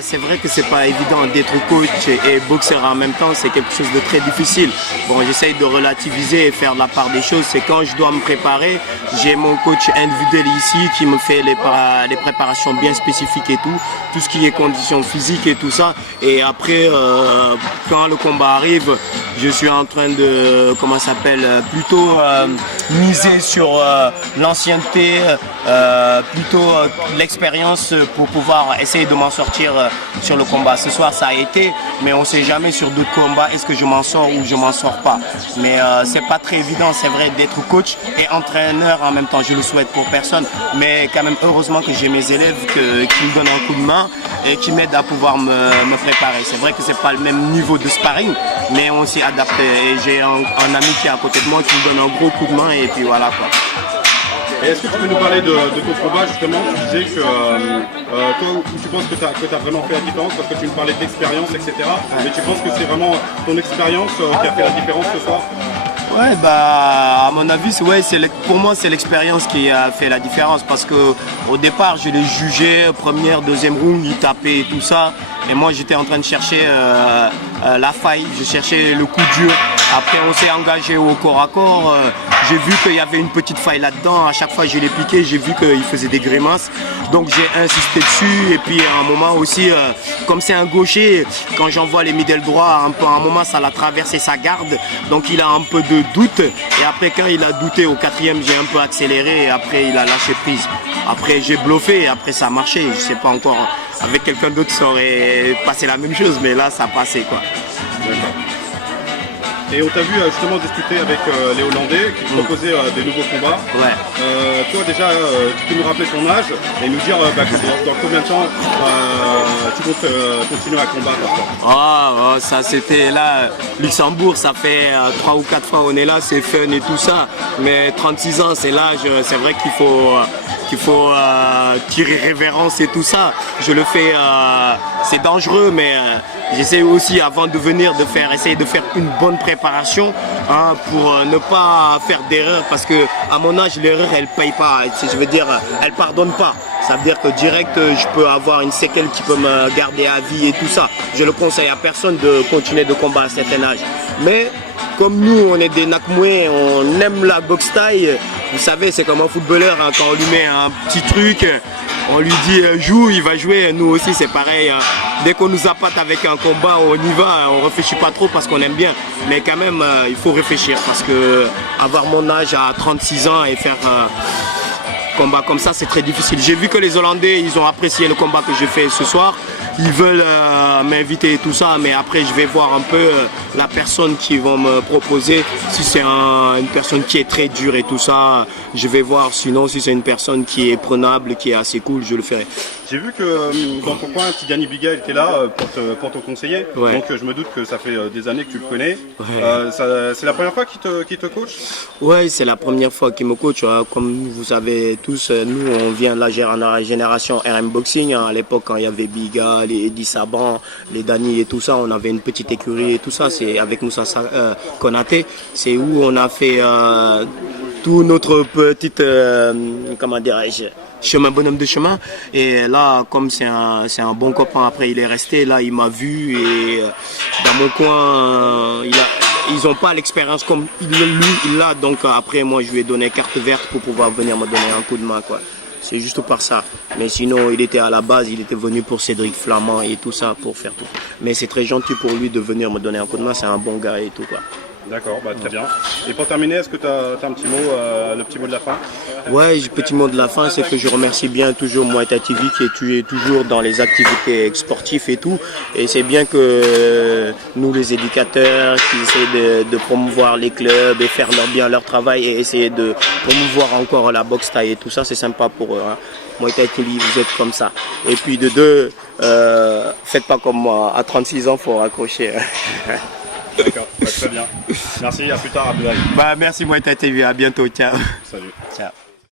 C'est vrai que c'est pas évident d'être coach et boxeur en même temps, c'est quelque chose de très difficile. Bon, j'essaye de relativiser et faire la part des choses. C'est quand je dois me préparer, j'ai mon coach individuel ici qui me fait les préparations bien spécifiques et tout ce qui est conditions physiques et tout ça. Et après, quand le combat arrive, je suis en train de, plutôt miser sur l'ancienneté, plutôt l'expérience pour pouvoir essayer de m'en sortir sur le combat. Ce soir ça a été, mais on ne sait jamais sur d'autres combats est-ce que je m'en sors ou je m'en sors pas. Mais c'est pas très évident, c'est vrai, d'être coach et entraîneur en même temps. Je le souhaite pour personne, mais quand même heureusement que j'ai mes élèves qui me donnent un coup de main et qui m'aident à pouvoir me préparer. C'est vrai que c'est pas le même niveau de sparring, mais on s'y adapte. Et j'ai un ami qui est à côté de moi qui me donne un gros coup de main et puis voilà quoi. Et est-ce que tu peux nous parler de ton combat justement? Tu disais que toi, tu penses que tu as vraiment fait la différence parce que tu me parlais d'expérience, etc. Mais tu penses que c'est vraiment ton expérience qui a fait la différence ce soir? Ouais, à mon avis, pour moi, c'est l'expérience qui a fait la différence parce que au départ, je l'ai jugé, première, deuxième round, il tapait et tout ça. Et moi, j'étais en train de chercher la faille, je cherchais le coup dur. Après, on s'est engagé au corps à corps. J'ai vu qu'il y avait une petite faille là-dedans. À chaque fois, je l'ai piqué, j'ai vu qu'il faisait des grimaces. Donc, j'ai insisté dessus. Et puis, à un moment aussi, comme c'est un gaucher, quand j'envoie les middle droits, à un moment, ça l'a traversé sa garde. Donc, il a un peu de doute. Et après, quand il a douté au quatrième, j'ai un peu accéléré. Et après, il a lâché prise. Après, j'ai bluffé. Et après, ça a marché. Je sais pas encore. Avec quelqu'un d'autre, ça aurait passé la même chose. Mais là, ça a passé, quoi. D'accord. Et on t'a vu justement discuter avec les Hollandais qui te proposaient des nouveaux combats. Ouais. Toi déjà, tu peux nous rappeler ton âge et nous dire dans combien de temps tu comptes continuer à combattre? Ça c'était là, Luxembourg, ça fait 3 ou 4 fois on est là, c'est fun et tout ça. Mais 36 ans, c'est l'âge, c'est vrai qu'il faut tirer révérence et tout ça. Je le fais, c'est dangereux, mais j'essaie aussi avant de venir essayer de faire une bonne préparation pour ne pas faire d'erreur parce que à mon âge l'erreur elle paye pas, je veux dire elle pardonne pas. Ça veut dire que direct je peux avoir une séquelle qui peut me garder à vie et tout ça. Je le conseille à personne de continuer de combattre à un certain âge. Mais comme nous on est des Nakmoué, on aime la boxe taille. Vous savez, c'est comme un footballeur, quand on lui met un petit truc, on lui dit joue, il va jouer. Nous aussi c'est pareil, dès qu'on nous appâte avec un combat, on y va, on réfléchit pas trop parce qu'on aime bien. Mais quand même, il faut réfléchir parce que avoir mon âge à 36 ans et faire combat comme ça, c'est très difficile. J'ai vu que les Hollandais, ils ont apprécié le combat que j'ai fait ce soir. Ils veulent m'inviter et tout ça, mais après je vais voir un peu la personne qui vont me proposer. Si c'est une personne qui est très dure et tout ça, je vais voir. Sinon, si c'est une personne qui est prenable, qui est assez cool, je le ferai. J'ai vu que dans ton coin, Tigani Biga était là pour te conseiller. Ouais. Donc je me doute que ça fait des années que tu le connais. Ouais. C'est la première fois qu'il te coach? Ouais, c'est la première fois qu'il me coach. Comme vous savez tous, nous on vient de la génération RM Boxing. À l'époque, quand il y avait Biga, les Eddie Saban, les Dani et tout ça, on avait une petite écurie et tout ça. C'est avec Moussa Konaté. C'est où on a fait tout notre petite, bonhomme de chemin. Et là, comme c'est un bon copain, après il est resté, là il m'a vu et dans mon coin, ils n'ont pas l'expérience comme lui il l'a. Donc après moi je lui ai donné carte verte pour pouvoir venir me donner un coup de main, quoi. C'est juste par ça. Mais sinon, il était à la base, il était venu pour Cédric Flamand et tout ça, pour faire tout. Mais c'est très gentil pour lui de venir me donner un coup de main, c'est un bon gars et tout, quoi. D'accord, très bien. Et pour terminer, est-ce que tu as un petit mot, le petit mot de la fin? Ouais, le petit mot de la fin, c'est que je remercie bien toujours Muay Thai TV qui est toujours dans les activités sportives et tout. Et c'est bien que nous, les éducateurs, qui essaient de promouvoir les clubs et faire bien leur travail et essayer de promouvoir encore la boxe thaï et tout ça, c'est sympa pour eux. Muay Thai TV, vous êtes comme ça. Et puis de deux, faites pas comme moi. À 36 ans, il faut raccrocher. D'accord, très bien. Merci, à plus tard Abdoulaye. Merci Muay Thai TV, à bientôt, ciao. Salut. Ciao.